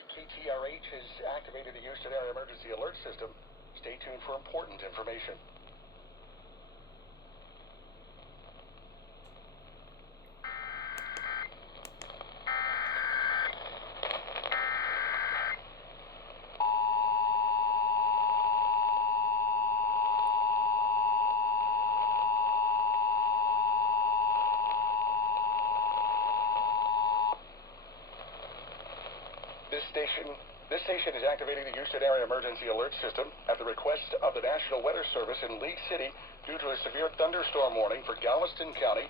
KTRH has activated the Houston Area Emergency Alert System. Stay tuned for important information. This station is activating the Houston Area Emergency Alert System at the request of the National Weather Service in League City due to a severe thunderstorm warning for Galveston County,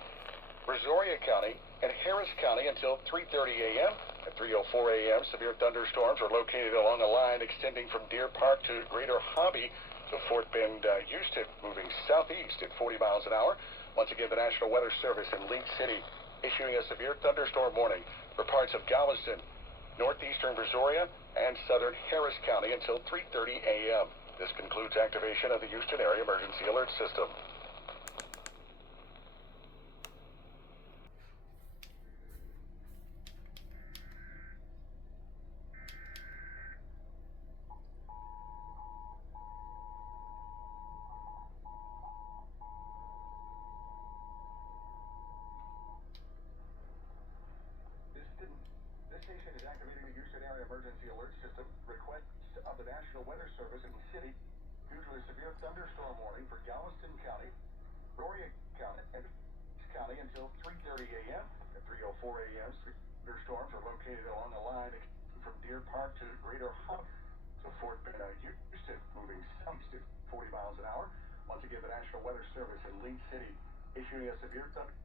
Brazoria County, and Harris County until 3:30 a.m. At 3:04 a.m., severe thunderstorms are located along a line extending from Deer Park to Greater Hobby to Fort Bend, Houston, moving southeast at 40 miles an hour. Once again, the National Weather Service in League City issuing a severe thunderstorm warning for parts of Galveston, northeastern Brazoria, and southern Harris County until 3:30 a.m. This concludes activation of the Houston Area Emergency Alert System. This station is activating the Houston Area Emergency Alert System, request of the National Weather Service in the city due to a severe thunderstorm warning for Galveston County, Brazoria County, and County until 3:30 a.m. At 3:04 a.m., thunderstorms are located along a line from Deer Park to Greater Hub to Fort Bend, Houston, moving southeast at 40 miles an hour. Once again, the National Weather Service in League City issuing a severe thunderstorm